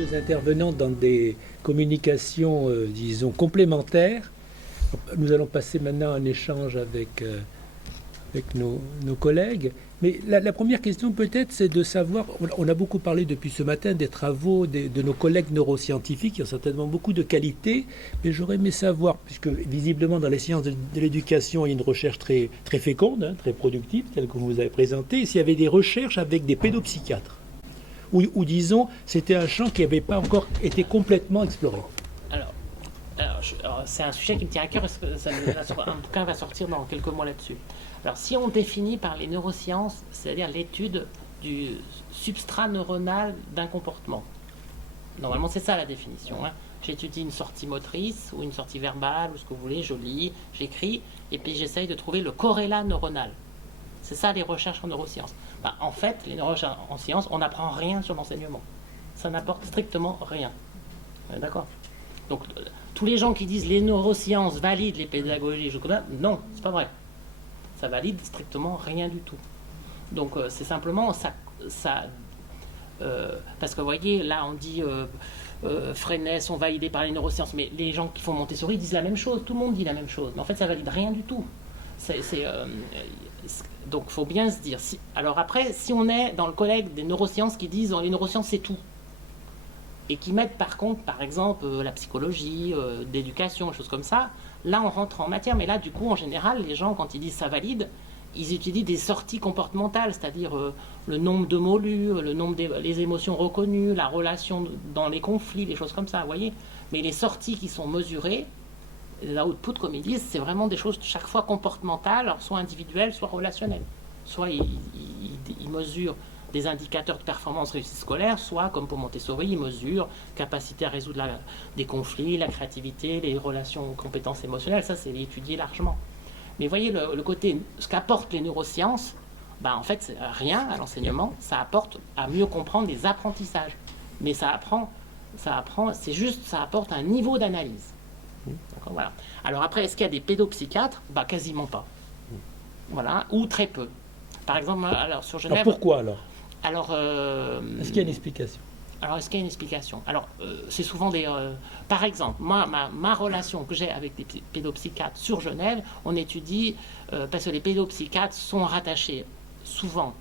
deux intervenants dans des communications, disons, complémentaires. Nous allons passer maintenant un échange avec nos collègues. Mais la première question peut-être, c'est de savoir, on a beaucoup parlé depuis ce matin des travaux de nos collègues neuroscientifiques, qui ont certainement beaucoup de qualités, mais j'aurais aimé savoir, puisque visiblement dans les sciences de l'éducation, il y a une recherche très, très féconde, hein, très productive, telle que vous vous avez présentée, s'il y avait des recherches avec des pédopsychiatres, ou disons, c'était un champ qui n'avait pas encore été complètement exploré. Alors, c'est un sujet qui me tient à cœur, parce que un bouquin va sortir dans quelques mois là-dessus. Alors, si on définit par les neurosciences, c'est-à-dire l'étude du substrat neuronal d'un comportement, normalement c'est ça la définition. Hein. J'étudie une sortie motrice ou une sortie verbale ou ce que vous voulez, je lis, j'écris, et puis j'essaye de trouver le corrélat neuronal. C'est ça les recherches en neurosciences. En fait, les neurosciences en sciences, on n'apprend rien sur l'enseignement. Ça n'apporte strictement rien. D'accord ? Donc, tous les gens qui disent les neurosciences valident les pédagogies, non, c'est pas vrai. Ça valide strictement rien du tout. Donc, c'est simplement ça parce que vous voyez, là, on dit Freinet sont validés par les neurosciences, mais les gens qui font Montessori disent la même chose. Tout le monde dit la même chose. Mais en fait, ça valide rien du tout. Donc, il faut bien se dire. Alors après, si on est dans le collègue des neurosciences qui disent les neurosciences, c'est tout, et qui mettent par contre, par exemple, la psychologie, d'éducation, choses comme ça, là on rentre en matière. Mais là, du coup, en général, les gens, quand ils disent ça valide, ils utilisent des sorties comportementales, c'est-à-dire le nombre de mots lus, le nombre les émotions reconnues, la relation dans les conflits, des choses comme ça, vous voyez. Mais les sorties qui sont mesurées, la output, comme ils disent, c'est vraiment des choses chaque fois comportementales, alors soit individuelles, soit relationnelles. Soit ils mesurent des indicateurs de performance réussite scolaire, soit, comme pour Montessori, ils mesurent capacité à résoudre des conflits, la créativité, les relations, compétences émotionnelles. Ça, c'est étudié largement. Mais voyez, le côté, ce qu'apportent les neurosciences, en fait, c'est rien à l'enseignement. Ça apporte à mieux comprendre les apprentissages. Mais ça apprend, c'est juste, ça apporte un niveau d'analyse. Voilà. Alors après, est-ce qu'il y a des pédopsychiatres ? Quasiment pas. Voilà, ou très peu. Par exemple, alors sur Genève... Alors pourquoi alors ? Est-ce qu'il y a une explication ? Alors, est-ce qu'il y a une explication ? Alors, c'est souvent des... par exemple, moi, ma relation que j'ai avec des pédopsychiatres sur Genève, on étudie, parce que les pédopsychiatres sont rattachés souvent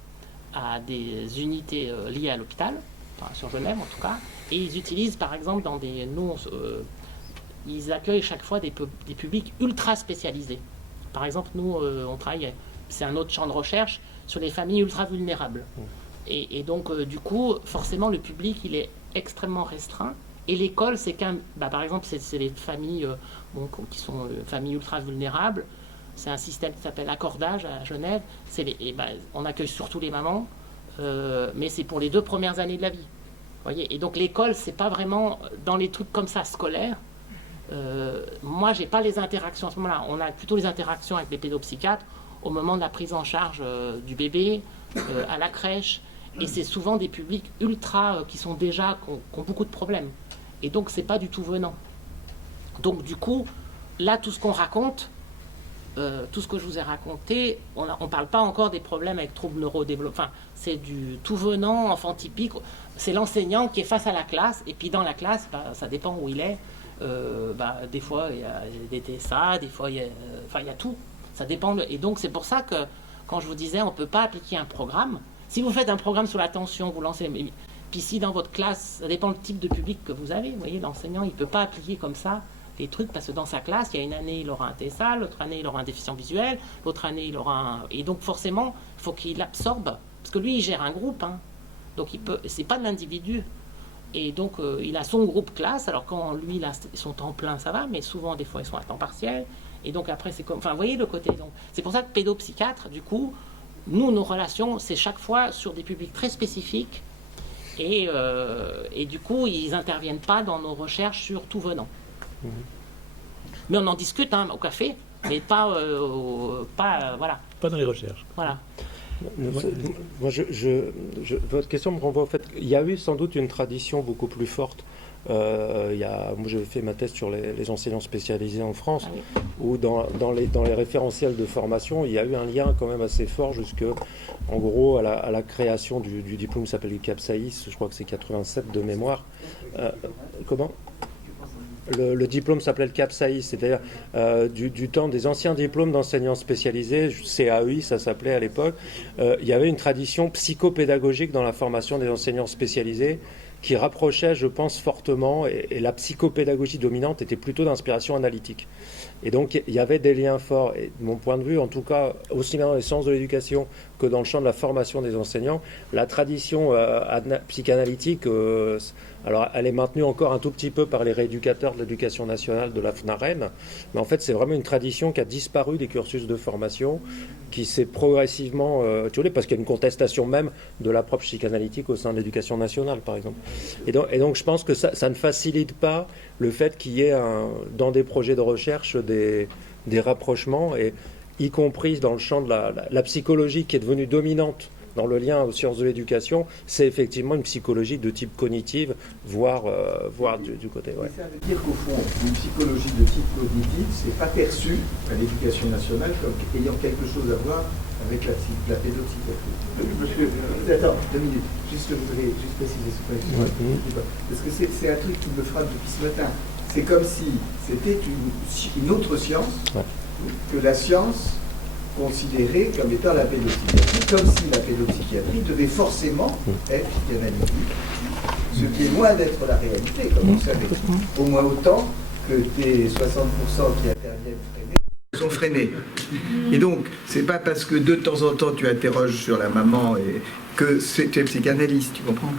à des unités liées à l'hôpital, sur Genève en tout cas, et ils utilisent, par exemple, dans des... ils accueillent chaque fois des publics ultra spécialisés. Par exemple, nous, on travaille, c'est un autre champ de recherche, sur les familles ultra vulnérables. Et donc, du coup, forcément, le public, il est extrêmement restreint. Et l'école, c'est par exemple, c'est les familles qui sont familles ultra vulnérables. C'est un système qui s'appelle accordage à Genève. On accueille surtout les mamans, mais c'est pour les 2 premières années de la vie. Voyez. Et donc, l'école, c'est pas vraiment dans les trucs comme ça scolaires. Moi, j'ai pas les interactions à ce moment-là. On a plutôt les interactions avec les pédopsychiatres au moment de la prise en charge du bébé, à la crèche. Et c'est souvent des publics ultra qui sont déjà, qui ont beaucoup de problèmes. Et donc, c'est pas du tout venant. Donc, du coup, là, tout ce qu'on raconte, tout ce que je vous ai raconté, on parle pas encore des problèmes avec troubles neurodéveloppement. Enfin, c'est du tout venant, enfant typique. C'est l'enseignant qui est face à la classe. Et puis, dans la classe, ça dépend où il est. Des fois, il y a des TSA, des fois, il y a tout. Ça dépend. Et donc, c'est pour ça que, quand je vous disais, on ne peut pas appliquer un programme. Si vous faites un programme sur l'attention, vous lancez... Puis si dans votre classe, ça dépend le type de public que vous avez. Vous voyez, l'enseignant, il ne peut pas appliquer comme ça les trucs, parce que dans sa classe, il y a une année, il aura un TSA, l'autre année, il aura un déficient visuel, l'autre année, il aura un... Et donc, forcément, il faut qu'il absorbe. Parce que lui, il gère un groupe. Hein. Donc, c'est pas de l'individu. Et donc, il a son groupe classe. Alors, quand lui, il a son temps plein, ça va. Mais souvent, des fois, ils sont à temps partiel. Et donc, après, c'est comme... Enfin, vous voyez le côté... Donc, c'est pour ça que pédopsychiatre, du coup... Nous, nos relations, c'est chaque fois sur des publics très spécifiques et du coup, ils n'interviennent pas dans nos recherches sur tout venant. Mais on en discute au café, mais pas voilà. Pas dans les recherches. Voilà. Moi, votre question me renvoie au fait qu'il y a eu sans doute une tradition beaucoup plus forte Moi, j'avais fait ma thèse sur les enseignants spécialisés en France, où dans les référentiels de formation, il y a eu un lien quand même assez fort en gros, à la création du diplôme qui s'appelle le CAPSAIS, je crois que c'est 87 de mémoire. Comment ? Le diplôme s'appelait le CAPSAIS, c'est-à-dire du temps des anciens diplômes d'enseignants spécialisés, CAEI ça s'appelait à l'époque. Il y avait une tradition psychopédagogique dans la formation des enseignants spécialisés qui rapprochait, je pense, fortement, et la psychopédagogie dominante était plutôt d'inspiration analytique. Et donc, il y avait des liens forts. Et de mon point de vue, en tout cas, aussi bien dans les sciences de l'éducation que dans le champ de la formation des enseignants, la tradition psychanalytique, alors elle est maintenue encore un tout petit peu par les rééducateurs de l'éducation nationale de la FNAREN, mais en fait, c'est vraiment une tradition qui a disparu des cursus de formation, qui s'est progressivement parce qu'il y a une contestation même de l'approche psychanalytique au sein de l'éducation nationale, par exemple. Et donc je pense que ça ne facilite pas le fait qu'il y ait dans des projets de recherche des rapprochements, et y compris dans le champ de la psychologie qui est devenue dominante dans le lien aux sciences de l'éducation, c'est effectivement une psychologie de type cognitive, voire du côté... Ouais. Ça veut dire qu'au fond, une psychologie de type cognitif, c'est pas perçu à l'éducation nationale comme ayant quelque chose à voir avec la pédopsychiatrie. Parce que, attends, 2 minutes, je voudrais juste préciser ce point. Parce que c'est un truc qui me frappe depuis ce matin. C'est comme si c'était une autre science que la science considérée comme étant la pédopsychiatrie, comme si la pédopsychiatrie devait forcément être psychanalytique, ce qui est loin d'être la réalité, comme vous savez. Au moins autant que tes 60% qui interviennent sont freinés. Et donc, c'est pas parce que de temps en temps tu interroges sur la maman que tu es psychanalyste, tu comprends ?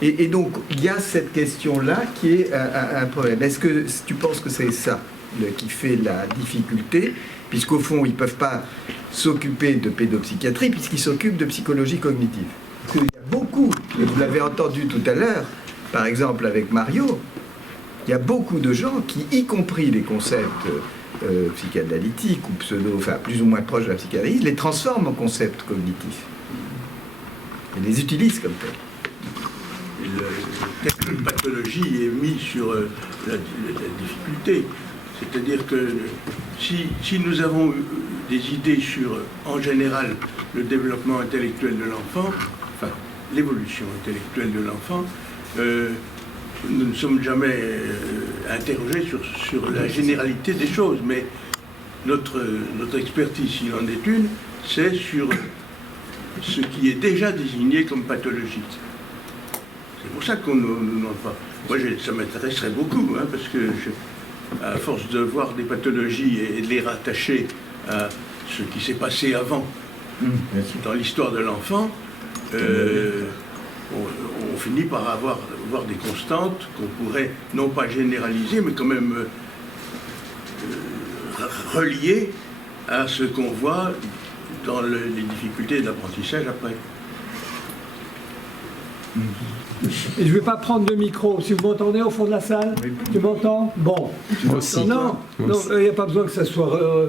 Et donc, il y a cette question-là qui est un problème. Est-ce que tu penses que c'est ça qui fait la difficulté, puisqu'au fond, ils ne peuvent pas s'occuper de pédopsychiatrie, puisqu'ils s'occupent de psychologie cognitive. Parce qu'il y a beaucoup, et vous l'avez entendu tout à l'heure, par exemple avec Mario, il y a beaucoup de gens qui, y compris les concepts psychanalytiques ou enfin plus ou moins proches de la psychanalyse, les transforment en concepts cognitifs. Et les utilisent comme tels. Le terme de pathologie est mis sur la difficulté. C'est-à-dire que si nous avons des idées sur, en général, le développement intellectuel de l'enfant, enfin, l'évolution intellectuelle de l'enfant, nous ne sommes jamais interrogés sur la généralité des choses, mais notre expertise, s'il en est une, c'est sur ce qui est déjà désigné comme pathologique. C'est pour ça qu'on ne demande pas. Moi, ça m'intéresserait beaucoup, parce que à force de voir des pathologies et de les rattacher à ce qui s'est passé avant dans l'histoire de l'enfant, on finit par avoir des constantes qu'on pourrait non pas généraliser, mais quand même relier à ce qu'on voit dans les difficultés d'apprentissage après. Et je ne vais pas prendre de micro. Si vous m'entendez au fond de la salle, tu m'entends ? Bon. Moi aussi. Non, il n'y a pas besoin que ça soit...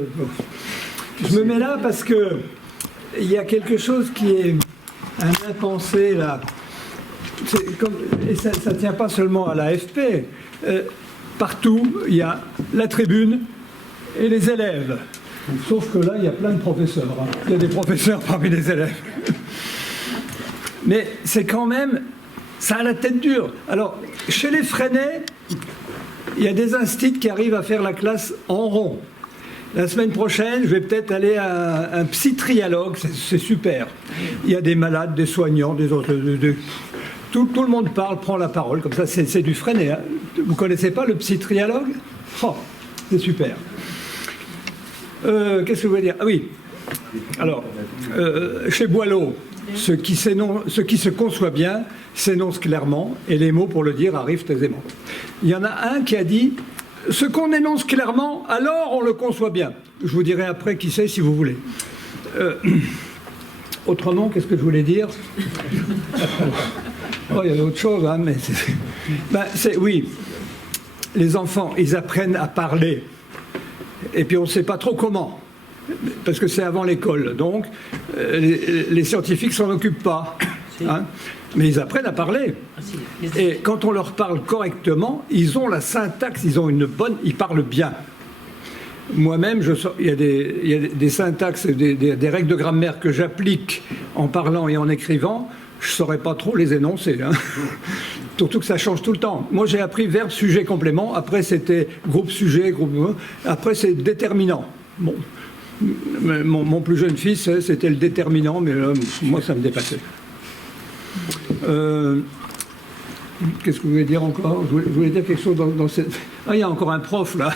Je me mets là parce que il y a quelque chose qui est un impensé là. Et ça ne tient pas seulement à l'AFP. Partout, il y a la tribune et les élèves. Sauf que là, il y a plein de professeurs. Il y a des professeurs parmi les élèves. Mais c'est quand même... Ça a la tête dure. Alors, chez les Freinais, il y a des instits qui arrivent à faire la classe en rond. La semaine prochaine, je vais peut-être aller à un psy-trialogue, c'est super. Il y a des malades, des soignants, des autres... Tout le monde parle, prend la parole, comme ça, c'est du Freinet. Hein. Vous ne connaissez pas le psy-trialogue ? Oh, c'est super. Qu'est-ce que je voulais dire ? Ah oui. Alors, chez Boileau, ce qui se conçoit bien s'énonce clairement, et les mots pour le dire arrivent aisément. Il y en a un qui a dit « Ce qu'on énonce clairement, alors on le conçoit bien ». Je vous dirai après qui c'est si vous voulez. Autrement, qu'est-ce que je voulais dire ? Oh, il y a autre chose, hein, mais oui, les enfants, ils apprennent à parler, et puis on ne sait pas trop comment, parce que c'est avant l'école, donc les scientifiques ne s'en occupent pas. Hein. Mais ils apprennent à parler. Et quand on leur parle correctement, ils ont la syntaxe, ils parlent bien. Moi-même, il y a des syntaxes, des règles de grammaire que j'applique en parlant et en écrivant. Je ne saurais pas trop les énoncer. Hein. Surtout que ça change tout le temps. Moi, j'ai appris verbe, sujet, complément. Après, c'était groupe, sujet, groupe. Après, c'est déterminant. Bon. Mon plus jeune fils, c'était le déterminant, mais là, moi, ça me dépassait. Qu'est-ce que vous voulez dire encore? Je voulais dire quelque chose dans cette... Ah, il y a encore un prof, là,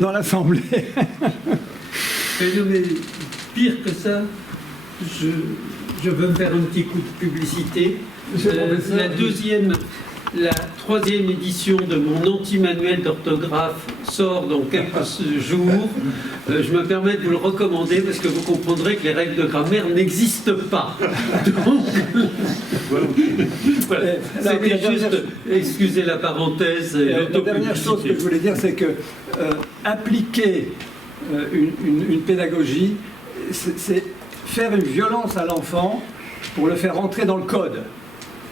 dans l'Assemblée. Mais pire que ça, je veux me faire un petit coup de publicité. La troisième édition de mon anti-manuel d'orthographe sort dans quelques jours. Je me permets de vous le recommander parce que vous comprendrez que les règles de grammaire n'existent pas. Donc, voilà. C'était juste, excusez la parenthèse. La dernière chose que je voulais dire, c'est que appliquer une pédagogie, c'est faire une violence à l'enfant pour le faire rentrer dans le code.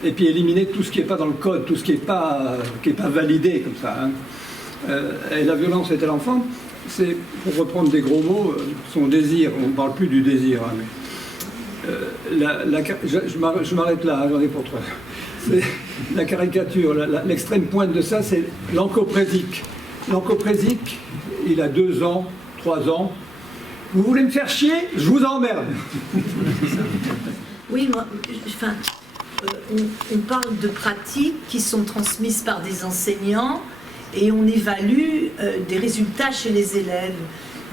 Et puis éliminer tout ce qui n'est pas dans le code, tout ce qui n'est pas validé comme ça. Hein. Et la violence est à l'enfant, c'est, pour reprendre des gros mots, son désir. On ne parle plus du désir. Hein, mais, je m'arrête là, j'en ai pour toi. La caricature, l'extrême pointe de ça, c'est l'encoprésique. L'encoprésique, il a 2 ans, 3 ans. Vous voulez me faire chier? Je vous emmerde. Oui, moi, enfin... on parle de pratiques qui sont transmises par des enseignants et on évalue des résultats chez les élèves.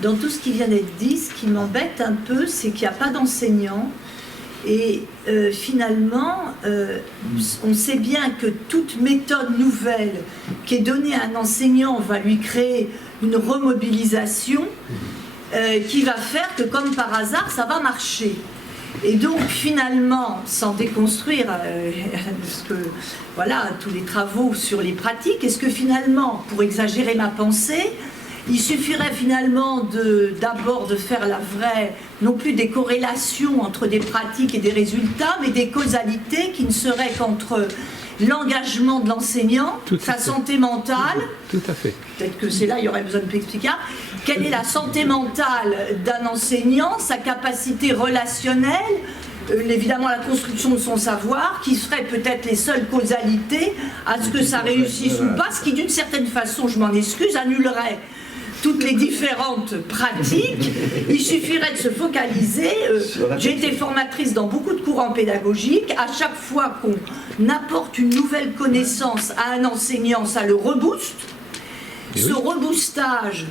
Dans tout ce qui vient d'être dit, ce qui m'embête un peu, c'est qu'il n'y a pas d'enseignants et finalement, on sait bien que toute méthode nouvelle qui est donnée à un enseignant va lui créer une remobilisation qui va faire que, comme par hasard, ça va marcher. Et donc finalement, sans déconstruire voilà, tous les travaux sur les pratiques, est-ce que finalement, pour exagérer ma pensée, il suffirait finalement d'abord de faire la vraie, non plus des corrélations entre des pratiques et des résultats, mais des causalités qui ne seraient qu'entre l'engagement de l'enseignant, sa santé mentale. Tout à fait. Peut-être que c'est là, il y aurait besoin de m'expliquer. Quelle est la santé mentale d'un enseignant, sa capacité relationnelle, évidemment la construction de son savoir, qui serait peut-être les seules causalités à ce que ça réussisse ou pas, ce qui d'une certaine façon, je m'en excuse, annulerait toutes les différentes pratiques. Il suffirait de se focaliser. J'ai été formatrice dans beaucoup de courants pédagogiques. À chaque fois qu'on apporte une nouvelle connaissance à un enseignant, ça le rebooste. Ce reboostage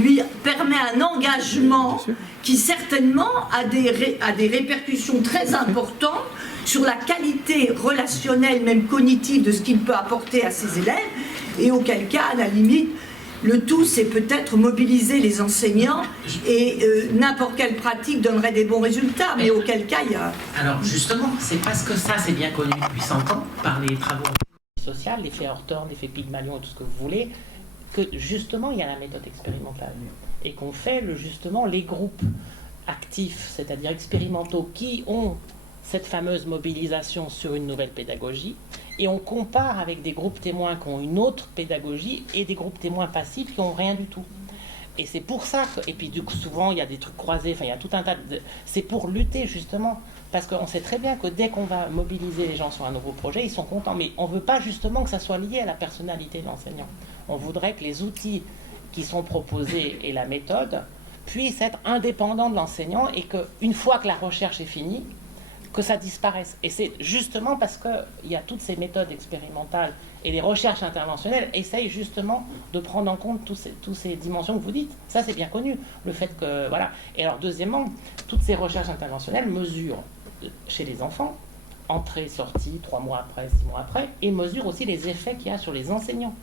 lui permet un engagement qui certainement a des répercussions très importantes sur la qualité relationnelle, même cognitive, de ce qu'il peut apporter à ses élèves, et auquel cas, à la limite, le tout, c'est peut-être mobiliser les enseignants et n'importe quelle pratique donnerait des bons résultats, mais auquel cas, il y a... Alors justement, c'est parce que ça, c'est bien connu depuis 100 ans, par les travaux sociaux, l'effet Horton, l'effet Pygmalion et tout ce que vous voulez, que justement, il y a la méthode expérimentale. Et qu'on fait justement les groupes actifs, c'est-à-dire expérimentaux, qui ont cette fameuse mobilisation sur une nouvelle pédagogie, et on compare avec des groupes témoins qui ont une autre pédagogie et des groupes témoins passifs qui n'ont rien du tout. Et c'est pour ça que, et puis du coup souvent il y a des trucs croisés, enfin il y a tout un tas de... C'est pour lutter justement, parce qu'on sait très bien que dès qu'on va mobiliser les gens sur un nouveau projet, ils sont contents, mais on ne veut pas justement que ça soit lié à la personnalité de l'enseignant. On voudrait que les outils qui sont proposés et la méthode puissent être indépendants de l'enseignant et qu'une fois que la recherche est finie, que ça disparaisse. Et c'est justement parce qu'il y a toutes ces méthodes expérimentales et les recherches interventionnelles essayent justement de prendre en compte toutes ces dimensions que vous dites. Ça, c'est bien connu. Le fait que, voilà. Et alors, deuxièmement, toutes ces recherches interventionnelles mesurent chez les enfants, entrée, sortie, 3 mois après, 6 mois après, et mesurent aussi les effets qu'il y a sur les enseignants.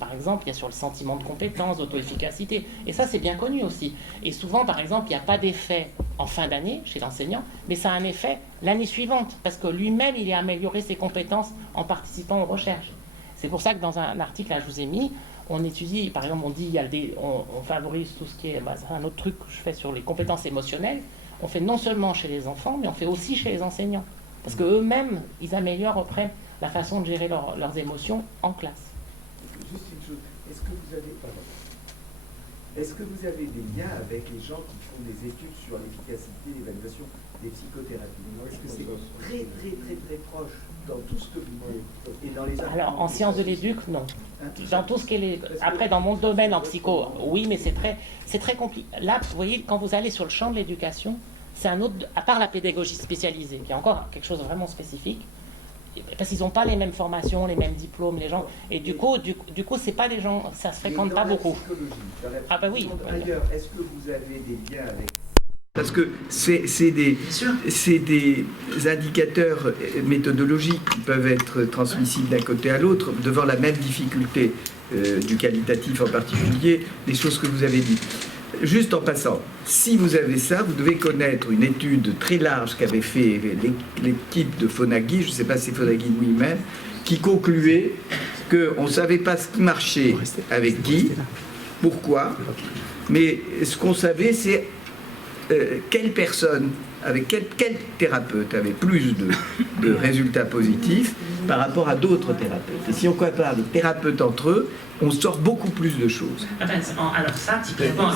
Par exemple, il y a sur le sentiment de compétence, d'auto-efficacité. Et ça, c'est bien connu aussi. Et souvent, par exemple, il n'y a pas d'effet en fin d'année chez l'enseignant, mais ça a un effet l'année suivante, parce que lui-même, il a amélioré ses compétences en participant aux recherches. C'est pour ça que dans un article, là, je vous ai mis, on étudie, par exemple, on dit, on favorise tout ce qui est... c'est un autre truc que je fais sur les compétences émotionnelles. On fait non seulement chez les enfants, mais on fait aussi chez les enseignants. Parce qu'eux-mêmes, ils améliorent après la façon de gérer leurs émotions en classe. Juste une chose, est-ce que vous avez des liens avec les gens qui font des études sur l'efficacité, l'évaluation des psychothérapies? Est-ce que c'est très, très, très, très proche dans tout ce que vous dites et dans les Alors, en sciences de l'éduc, non. Dans tout ce qui est après, dans mon domaine en psycho, oui, mais c'est très compliqué. Là, vous voyez, quand vous allez sur le champ de l'éducation, c'est un autre, à part la pédagogie spécialisée, qui est encore quelque chose de vraiment spécifique, parce qu'ils n'ont pas les mêmes formations, les mêmes diplômes, les gens, et du coup, c'est pas des gens, ça se fréquente pas beaucoup. Ah bah oui. D'ailleurs, est-ce que vous avez des liens avec... Parce que c'est des indicateurs méthodologiques qui peuvent être transmissibles d'un côté à l'autre, devant la même difficulté du qualitatif en particulier, les choses que vous avez dites. Juste en passant, si vous avez ça, vous devez connaître une étude très large qu'avait fait l'équipe de Fonagy, je ne sais pas si c'est Fonagy lui-même, qui concluait qu'on ne savait pas ce qui marchait avec qui, pourquoi, mais ce qu'on savait, c'est quelle personne, avec quel thérapeute avait plus de résultats positifs par rapport à d'autres thérapeutes. Et si on compare les thérapeutes entre eux, on sort beaucoup plus de choses. Alors ça, typiquement,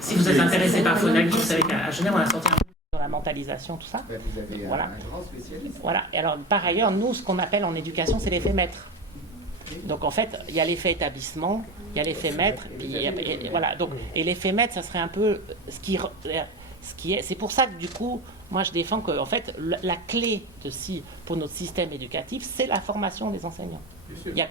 si vous êtes intéressé par Fonagy, vous savez qu'à Genève, on a sorti un peu sur la mentalisation, tout ça. Vous avez voilà. un grand spécialiste. Voilà. Et alors, par ailleurs, nous, ce qu'on appelle en éducation, c'est l'effet maître. Donc en fait, il y a l'effet établissement, il y a l'effet maître, et voilà. Donc, et l'effet maître, ça serait un peu ce qui est. C'est pour ça que du coup, moi je défends que en fait, la clé pour notre système éducatif, c'est la formation des enseignants.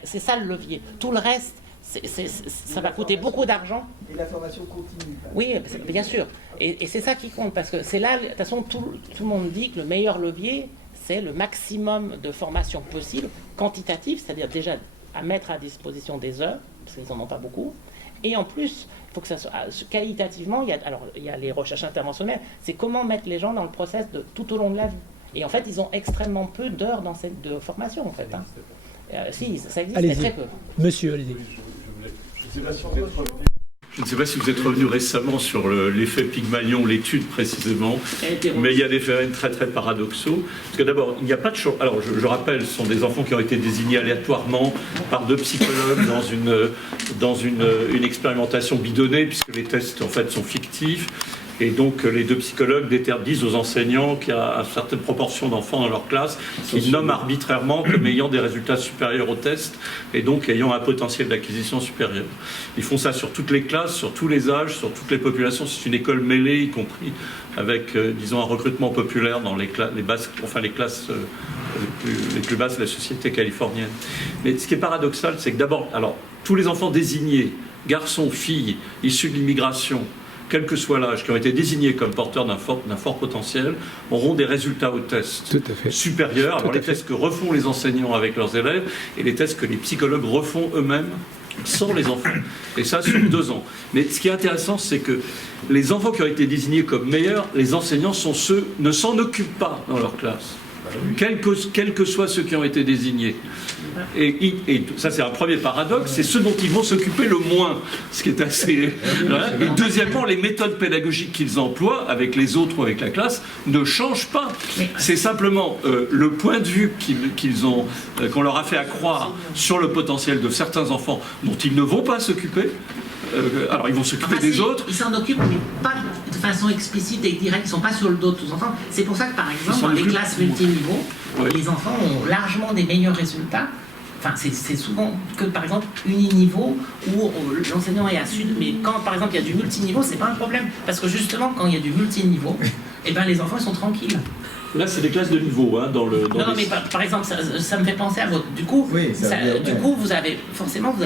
C'est ça le levier. Tout le reste, ça va coûter beaucoup d'argent. Et la formation continue. Oui, bien sûr. Et c'est ça qui compte, parce que c'est là, de toute façon, tout le monde dit que le meilleur levier, c'est le maximum de formation possible, quantitative, c'est-à-dire déjà à mettre à disposition des heures, parce qu'ils n'en ont pas beaucoup. Et en plus, il faut que ça soit qualitativement, il y a les recherches interventionnelles, c'est comment mettre les gens dans le process tout au long de la vie. Et en fait, ils ont extrêmement peu d'heures de formation, en fait. Si, ça existe, mais très peu. Monsieur, allez-y. Je ne sais pas si vous êtes revenu récemment sur l'effet Pygmalion, l'étude précisément, mais il y a des phénomènes très très paradoxaux. Parce que d'abord, il n'y a pas de choix. Alors je rappelle, ce sont des enfants qui ont été désignés aléatoirement par 2 psychologues dans une expérimentation bidonnée, puisque les tests en fait sont fictifs. Et donc les 2 psychologues disent aux enseignants qu'il y a une certaine proportion d'enfants dans leur classe qu'ils nomment arbitrairement comme ayant des résultats supérieurs au test et donc ayant un potentiel d'acquisition supérieur. Ils font ça sur toutes les classes, sur tous les âges, sur toutes les populations. C'est une école mêlée, y compris avec, disons, un recrutement populaire dans les classes les plus basses de la société californienne. Mais ce qui est paradoxal, c'est que d'abord, alors, tous les enfants désignés, garçons, filles, issus de l'immigration, quel que soit l'âge, qui ont été désignés comme porteurs d'un fort potentiel, auront des résultats au test supérieurs. Alors les tests que refont les enseignants avec leurs élèves et les tests que les psychologues refont eux-mêmes sans les enfants. Et ça sur 2 ans. Mais ce qui est intéressant, c'est que les enfants qui ont été désignés comme meilleurs, les enseignants ne s'en occupent pas dans leur classe. Quels que soient ceux qui ont été désignés. Et ça, c'est un premier paradoxe, c'est ceux dont ils vont s'occuper le moins, ce qui est assez... Et deuxièmement, les méthodes pédagogiques qu'ils emploient, avec les autres ou avec la classe, ne changent pas. C'est simplement le point de vue qu'on leur a fait accroire sur le potentiel de certains enfants dont ils ne vont pas s'occuper. Alors, ils vont s'occuper des autres. Ils s'en occupent, mais pas de façon explicite et directe. Ils ne sont pas sur le dos de tous les enfants. C'est pour ça que, par exemple, dans les classes multiniveaux, les enfants ont largement des meilleurs résultats. Enfin, c'est souvent que, par exemple, uniniveau où l'enseignant est à sud. Mais quand, par exemple, il y a du multiniveau, c'est pas un problème. Parce que, justement, quand il y a du multiniveau, eh ben, les enfants, ils sont tranquilles. Là, c'est des classes de niveau. Hein, non, mais par exemple, ça me fait penser à votre... Du coup, vous avez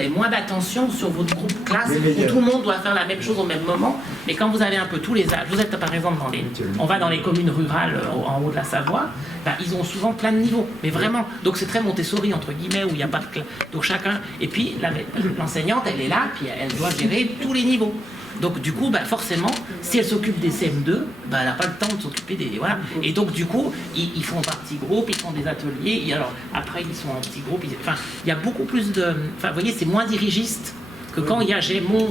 moins d'attention sur votre groupe classe où tout le monde doit faire la même chose au même moment. Mais quand vous avez un peu tous les âges, vous êtes par exemple on va dans les communes rurales en haut de la Savoie, ils ont souvent plein de niveaux. Mais vraiment, donc c'est très Montessori, entre guillemets, où il n'y a pas de classe. Donc chacun... Et puis, l'enseignante, elle est là, puis elle doit gérer tous les niveaux. Donc du coup, forcément, si elle s'occupe des CM2, elle n'a pas le temps de s'occuper des... Voilà. Et donc du coup, ils font par petits groupes, ils font des ateliers, et alors après ils sont en petits groupes. Il y a beaucoup plus de... Enfin, vous voyez, c'est moins dirigiste que quand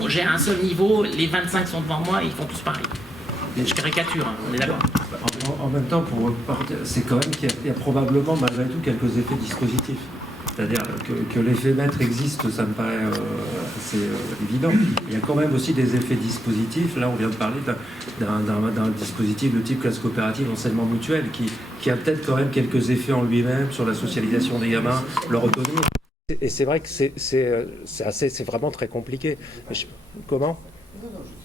j'ai un seul niveau, les 25 sont devant moi, et ils font tous pareil. Je caricature, on est d'accord. En même temps, c'est quand même qu'il y a probablement, malgré tout, quelques effets dispositifs. C'est-à-dire que l'effet maître existe, ça me paraît assez évident. Il y a quand même aussi des effets dispositifs. Là, on vient de parler d'un dispositif de type classe coopérative, enseignement mutuel, qui a peut-être quand même quelques effets en lui-même sur la socialisation des gamins, leur autonomie. Et c'est vrai que c'est vraiment très compliqué. Comment ?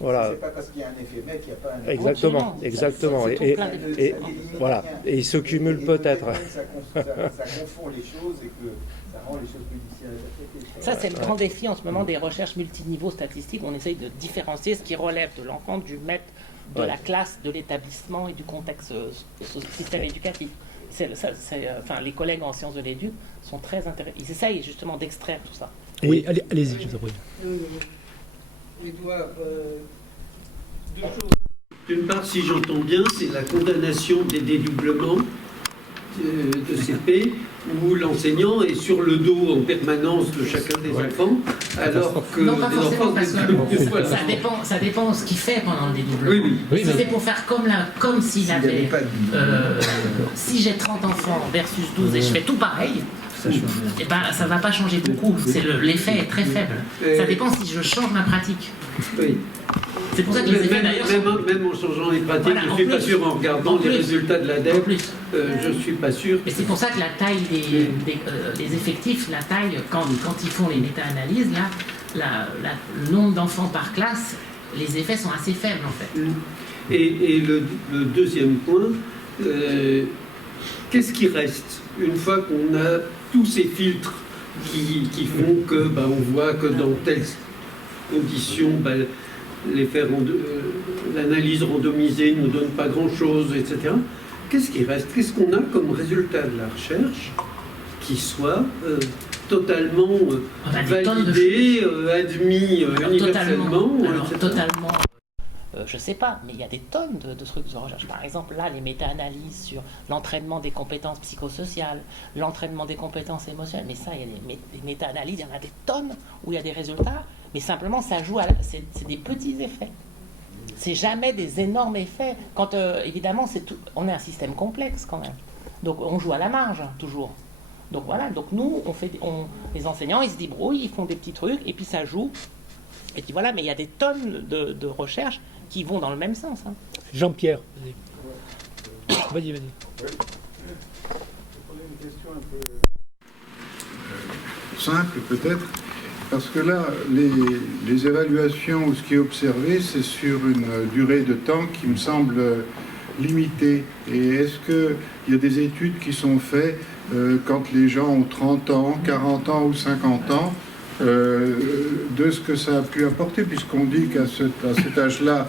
Voilà. C'est pas parce qu'il y a un effet maître qu'il n'y a pas un effet. Exactement. Et voilà. Et il se cumule peut-être. Ça confond les choses et que ça rend les choses plus difficiles à traiter. Ça, c'est le grand défi en ce moment des recherches multiniveaux statistiques. On essaye de différencier ce qui relève de l'enfant, du maître, de la classe, de l'établissement et du contexte système éducatif. Les collègues en sciences de l'éduc sont très intéressés. Ils essayent justement d'extraire tout ça. Oui, allez-y, je vous en prie. Edouard, deux choses. D'une part, si j'entends bien, c'est la condamnation des dédoublements de CP, où l'enseignant est sur le dos en permanence de chacun des enfants, alors que non, pas les forcément, enfants... parce que ça dépend ce qu'il fait pendant le dédoublement. Oui, si c'est pour faire comme s'il avait... si j'ai 30 enfants versus 12 et je fais tout pareil, et ben, ça ne va pas changer beaucoup. L'effet est très faible. Ça dépend si je change ma pratique. Oui. C'est pour ça que les effets d'ailleurs... Même en changeant les pratiques, je ne suis pas sûr, en regardant les résultats de l'ADEPE, je ne suis pas sûr. Et c'est pour ça que la taille des effectifs, la taille, quand ils font les méta-analyses, le nombre d'enfants par classe, les effets sont assez faibles en fait. Et le deuxième point, qu'est-ce qui reste une fois qu'on a tous ces filtres qui font que on voit que dans telles conditions, l'analyse randomisée ne donne pas grand-chose, etc. Qu'est-ce qui reste? Qu'est-ce qu'on a comme résultat de la recherche qui soit totalement validé, admis universellement? Totalement. Je ne sais pas, mais il y a des tonnes de trucs de recherche. Par exemple, là, les méta-analyses sur l'entraînement des compétences psychosociales, l'entraînement des compétences émotionnelles, mais ça, il y a des méta-analyses, il y en a des tonnes où il y a des résultats, mais simplement, ça joue c'est des petits effets. C'est jamais des énormes effets. Quand, évidemment, on est un système complexe quand même. Donc, on joue à la marge, toujours. Donc, voilà. Donc, nous, les enseignants, ils se débrouillent, ils font des petits trucs, et puis ça joue. Et puis voilà, mais il y a des tonnes de recherches qui vont dans le même sens. Hein. Jean-Pierre, vas-y. Je vais poser une question un peu simple peut-être, parce que là, les évaluations ou ce qui est observé, c'est sur une durée de temps qui me semble limitée. Et est-ce qu'il y a des études qui sont faites quand les gens ont 30 ans, 40 ans ou 50 ans, de ce que ça a pu apporter, puisqu'on dit qu'à cet âge-là,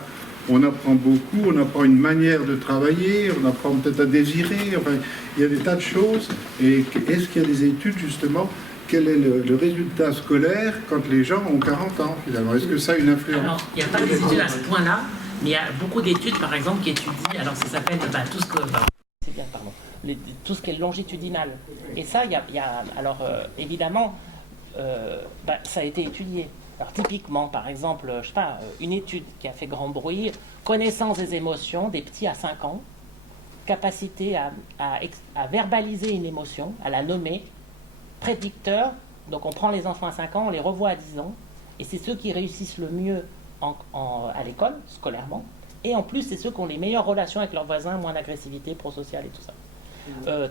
on apprend beaucoup, on apprend une manière de travailler, on apprend peut-être à désirer, enfin, il y a des tas de choses. Et est-ce qu'il y a des études, justement, quel est le résultat scolaire quand les gens ont 40 ans, finalement? Est-ce que ça a une influence? Alors, il n'y a pas d'études à ce point-là, mais il y a beaucoup d'études, par exemple, qui étudient, alors ça s'appelle tout ce que... c'est bien, pardon. Tout ce qui est longitudinal. Et ça, évidemment... ça a été étudié. Alors typiquement, par exemple, je sais pas, une étude qui a fait grand bruit, connaissance des émotions des petits à 5 ans, capacité à verbaliser une émotion, à la nommer, prédicteur, donc on prend les enfants à 5 ans, on les revoit à 10 ans, et c'est ceux qui réussissent le mieux à l'école, scolairement, et en plus c'est ceux qui ont les meilleures relations avec leurs voisins, moins d'agressivité prosociale et tout ça.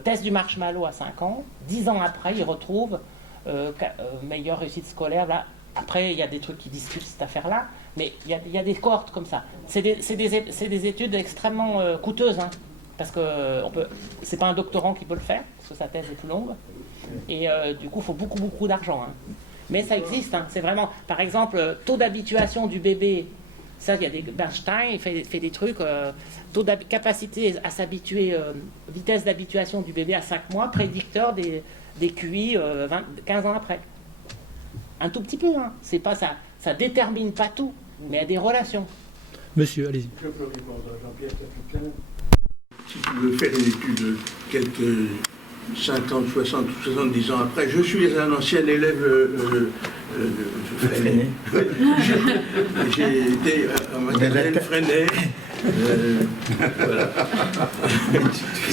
Test du marshmallow à 5 ans, 10 ans après, ils retrouvent meilleure réussite scolaire. Là. Après, il y a des trucs qui discutent cette affaire-là, mais il y a des cohortes comme ça. C'est des études extrêmement coûteuses, hein, parce que c'est pas un doctorant qui peut le faire, parce que sa thèse est plus longue, et du coup, il faut beaucoup d'argent. Hein. Mais ça existe, hein, c'est vraiment... Par exemple, taux d'habituation du bébé, ça, il y a Bernstein, il fait des trucs, capacité à s'habituer, vitesse d'habituation du bébé à 5 mois, prédicteur des QI 15 ans après. Un tout petit peu, hein. C'est pas ça. Ça détermine pas tout, mais il y a des relations. Monsieur, allez-y. Je peux répondre à Jean-Pierre. Si tu veux faire une étude quelques 50, 60 ou 70 ans après, je suis un ancien élève de Freinet. J'ai été en maternelle Freinet. Voilà.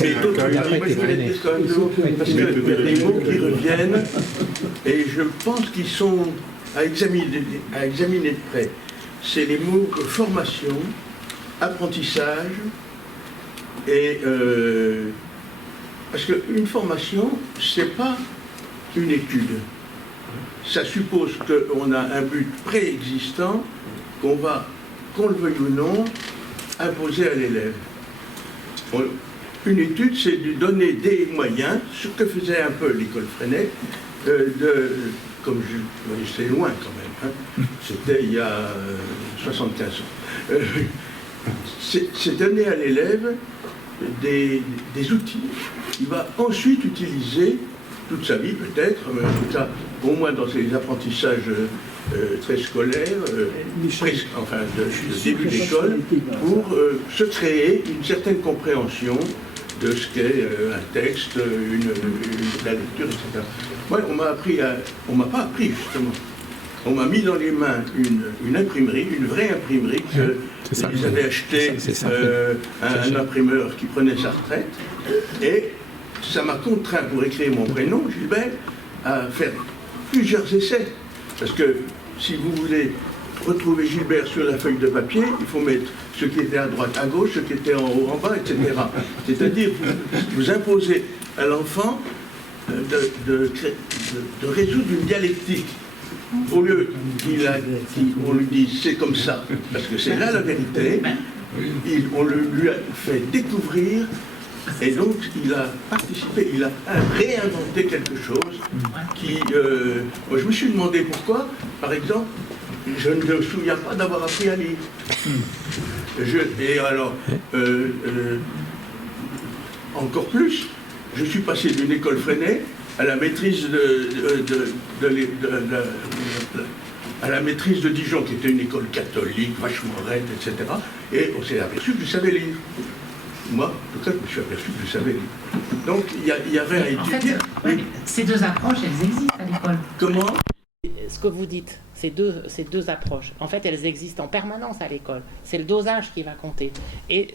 Mais d'autres, moi, je voulais dire quand même deux mots, parce qu'il y a des mots qui reviennent, et je pense qu'ils sont à examiner de près. C'est les mots formation, apprentissage, et parce qu'une formation, c'est pas une étude. Ça suppose qu'on a un but préexistant qu'on va, qu'on le veuille ou non, imposer à l'élève. Une étude, c'est de donner des moyens, ce que faisait un peu l'école Freinet, comme c'est loin quand même, hein, c'était il y a 75 ans. C'est donner à l'élève des outils qu'il va ensuite utiliser toute sa vie peut-être, mais en tout cas au moins dans ses apprentissages très scolaires, enfin de début d'école, pour se créer une certaine compréhension de ce qu'est un texte, la lecture, etc. Moi, on m'a pas appris justement. On m'a mis dans les mains une imprimerie, une vraie imprimerie que ils avaient acheté un imprimeur qui prenait sa retraite, et ça m'a contraint pour écrire mon prénom, Gilbert, à faire plusieurs essais. Parce que si vous voulez retrouver Gilbert sur la feuille de papier, il faut mettre ce qui était à droite, à gauche, ce qui était en haut, en bas, etc. C'est-à-dire, vous imposez à l'enfant de résoudre une dialectique. Au lieu qu'on lui dise c'est comme ça, parce que c'est là la vérité, on lui a fait découvrir, et donc il a participé, il a réinventé quelque chose qui... moi je me suis demandé pourquoi, par exemple, je ne me souviens pas d'avoir appris à lire. Et alors, encore plus, je suis passé d'une école Freinet à la maîtrise à la maîtrise de Dijon, qui était une école catholique, vachement raide, etc. Et on s'est aperçu que je savais lire. Moi, en tout cas, je me suis aperçu que je savais lire. Donc, il y avait à étudier. En fait, ces deux approches, elles existent à l'école. Comment ? Ce que vous dites, ces deux approches, en fait, elles existent en permanence à l'école. C'est le dosage qui va compter. Et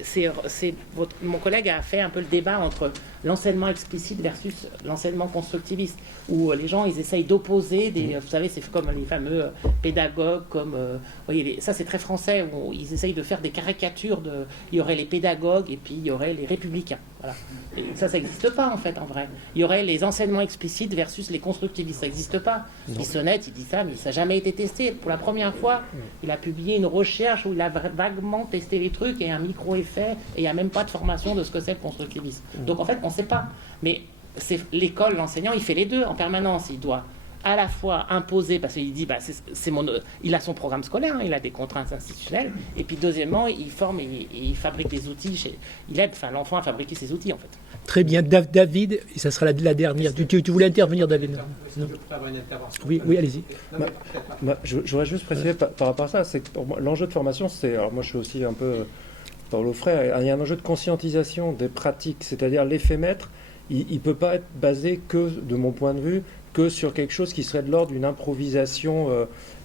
mon collègue a fait un peu le débat entre l'enseignement explicite versus l'enseignement constructiviste, où les gens, ils essayent d'opposer vous savez, c'est comme les fameux pédagogues, comme, voyez, ça c'est très français, où ils essayent de faire des caricatures il y aurait les pédagogues et puis il y aurait les républicains. Voilà. Et ça n'existe pas en fait, en vrai. Il y aurait les enseignements explicites versus les constructivistes, ça n'existe pas. Bissonnette, il dit ça, mais ça n'a jamais été testé. Pour la première fois, il a publié une recherche où il a vaguement testé les trucs et un micro-effet, et il n'y a même pas de formation de ce que c'est le constructivisme. Donc en fait, on ne sait pas. Mais c'est l'école, l'enseignant, il fait les deux en permanence. Il doit à la fois imposer, parce qu'il dit, il a son programme scolaire, hein, il a des contraintes institutionnelles, et puis deuxièmement, il forme et il fabrique des outils, il aide l'enfant à fabriquer ses outils en fait. Très bien, David, et ça sera la dernière. Tu voulais intervenir, David? Non. Oui, allez-y. Je voudrais juste préciser par rapport à ça, c'est que pour moi, l'enjeu de formation, c'est, alors moi je suis aussi un peu Paulo Frère, il y a un enjeu de conscientisation des pratiques, c'est-à-dire l'effet maître, il ne peut pas être basé que, de mon point de vue, que sur quelque chose qui serait de l'ordre d'une improvisation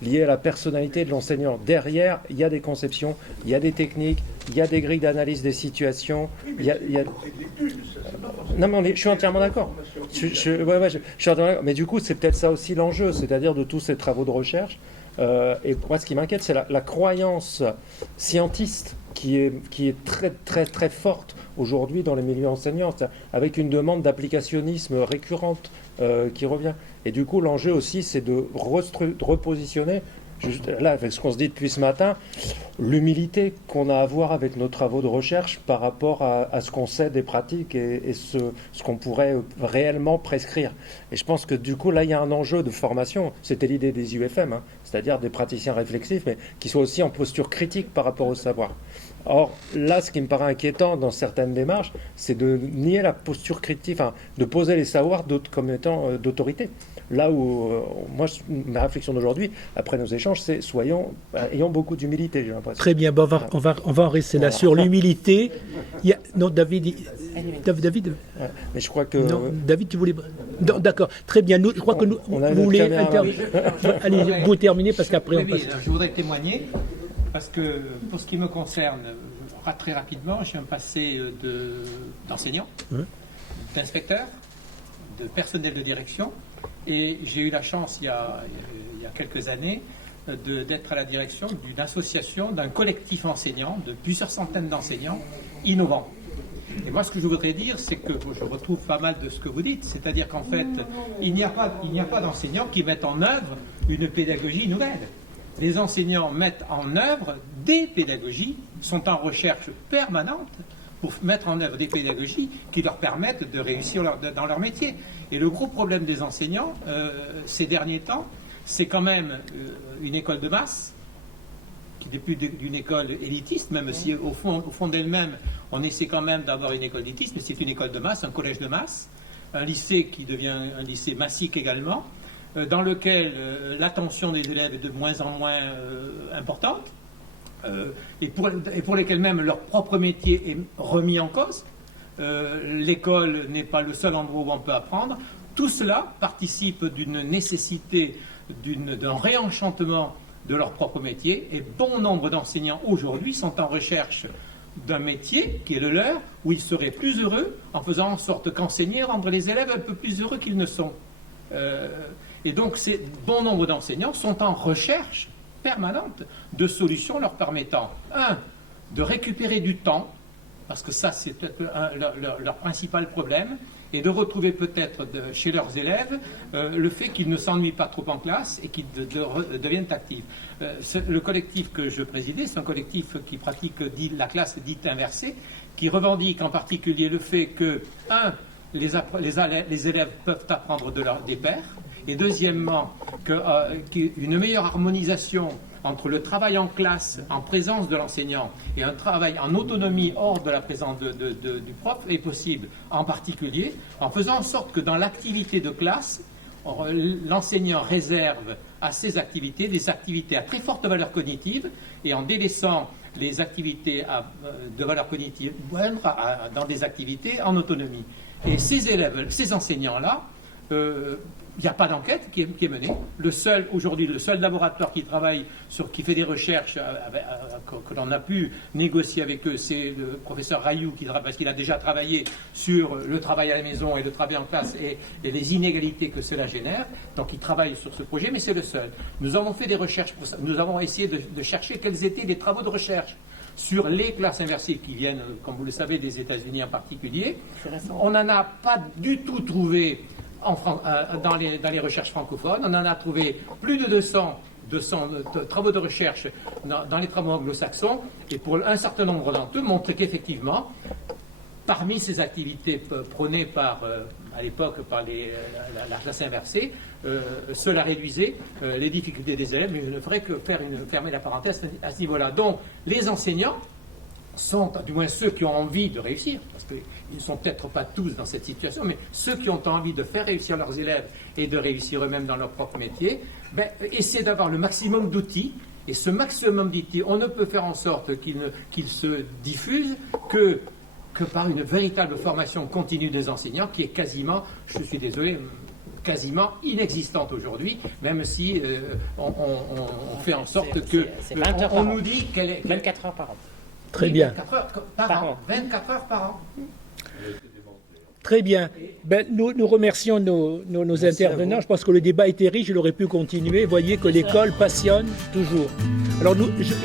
liée à la personnalité de l'enseignant. Derrière, il y a des conceptions, il y a des techniques, il y a des grilles d'analyse des situations. Non, mais je suis entièrement d'accord. Je suis entièrement d'accord. Mais du coup, c'est peut-être ça aussi l'enjeu, c'est-à-dire de tous ces travaux de recherche. Et moi, ce qui m'inquiète, c'est la croyance scientiste qui est très, très, très forte aujourd'hui dans les milieux enseignants, avec une demande d'applicationnisme récurrente qui revient. Et du coup, l'enjeu aussi, c'est de repositionner, là, avec ce qu'on se dit depuis ce matin, l'humilité qu'on a à avoir avec nos travaux de recherche par rapport à ce qu'on sait des pratiques et ce qu'on pourrait réellement prescrire. Et je pense que du coup, là, il y a un enjeu de formation. C'était l'idée des UFM, hein, c'est-à-dire des praticiens réflexifs, mais qui soient aussi en posture critique par rapport au savoir. Or, là, ce qui me paraît inquiétant dans certaines démarches, c'est de nier la posture critique, enfin, de poser les savoirs comme étant d'autorité. Là où, moi, ma réflexion d'aujourd'hui, après nos échanges, c'est ayons beaucoup d'humilité, j'ai l'impression. Très bien, bon, on va en rester là sur l'humilité. Non, David. Ouais, mais je crois que... Non, David, tu voulais... Non, d'accord, très bien. Je crois que vous voulez intervenir. Allez, vous terminez parce qu'après on passe... Je voudrais témoigner. Parce que, pour ce qui me concerne, très rapidement, j'ai un passé d'enseignant, d'inspecteur, de personnel de direction, et j'ai eu la chance, il y a quelques années, d'être à la direction d'une association, d'un collectif enseignant, de plusieurs centaines d'enseignants innovants. Et moi, ce que je voudrais dire, c'est que je retrouve pas mal de ce que vous dites, c'est-à-dire qu'en fait, il n'y a pas d'enseignants qui mettent en œuvre une pédagogie nouvelle. Les enseignants mettent en œuvre des pédagogies, sont en recherche permanente pour mettre en œuvre des pédagogies qui leur permettent de réussir dans leur métier. Et le gros problème des enseignants, ces derniers temps, c'est quand même une école de masse, qui n'est plus d'une école élitiste, même si au fond d'elle-même, on essaie quand même d'avoir une école élitiste, mais c'est une école de masse, un collège de masse, un lycée qui devient un lycée massique également, dans lequel l'attention des élèves est de moins en moins importante, et pour lesquels même leur propre métier est remis en cause. L'école n'est pas le seul endroit où on peut apprendre. Tout cela participe d'une nécessité, d'un réenchantement de leur propre métier, et bon nombre d'enseignants aujourd'hui sont en recherche d'un métier qui est le leur, où ils seraient plus heureux en faisant en sorte qu'enseigner rendre les élèves un peu plus heureux qu'ils ne sont. Et donc, bon nombre d'enseignants sont en recherche permanente de solutions leur permettant, de récupérer du temps, parce que ça, c'est leur principal problème, et de retrouver peut-être chez leurs élèves le fait qu'ils ne s'ennuient pas trop en classe et qu'ils deviennent actifs. Le collectif que je présidais, c'est un collectif qui pratique la classe dite inversée, qui revendique en particulier le fait que, les élèves peuvent apprendre des pairs, et deuxièmement, qu'une meilleure harmonisation entre le travail en classe, en présence de l'enseignant, et un travail en autonomie hors de la présence du prof est possible, en particulier en faisant en sorte que dans l'activité de classe, l'enseignant réserve à ces activités des activités à très forte valeur cognitive, et en délaissant les activités de valeur cognitive moindre dans des activités en autonomie. Et ces élèves, ces enseignants-là, il n'y a pas d'enquête qui est menée. Aujourd'hui, le seul laboratoire qui travaille qui fait des recherches que l'on a pu négocier avec eux, c'est le professeur Rayou, parce qu'il a déjà travaillé sur le travail à la maison et le travail en classe et les inégalités que cela génère. Donc il travaille sur ce projet, mais c'est le seul. Nous avons fait des recherches pour ça. Nous avons essayé de chercher quels étaient les travaux de recherche sur les classes inversées qui viennent, comme vous le savez, des États-Unis en particulier. On n'en a pas du tout trouvé dans les recherches francophones. On en a trouvé plus de 200 travaux de recherche dans les travaux anglo-saxons, et pour un certain nombre d'entre eux montrent qu'effectivement, parmi ces activités prônées à l'époque par la classe inversée, cela réduisait les difficultés des élèves, mais je ne ferai que fermer la parenthèse à ce niveau-là. Donc, les enseignants sont, du moins ceux qui ont envie de réussir, parce qu'ils ne sont peut-être pas tous dans cette situation, mais ceux qui ont envie de faire réussir leurs élèves et de réussir eux-mêmes dans leur propre métier, essaient d'avoir le maximum d'outils, et ce maximum d'outils, on ne peut faire en sorte qu'il se diffuse que par une véritable formation continue des enseignants, qui est quasiment, je suis désolé, quasiment inexistante aujourd'hui, même si on fait en sorte que on nous dit qu'elle est 24 heures par an. Très bien. 24 heures par an. 24 heures par an. Très bien. Nous remercions nos intervenants. Je pense que le débat était riche, il aurait pu continuer. Vous voyez que l'école passionne toujours. Alors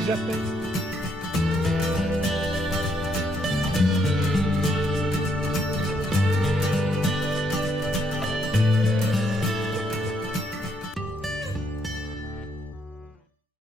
j'appelle...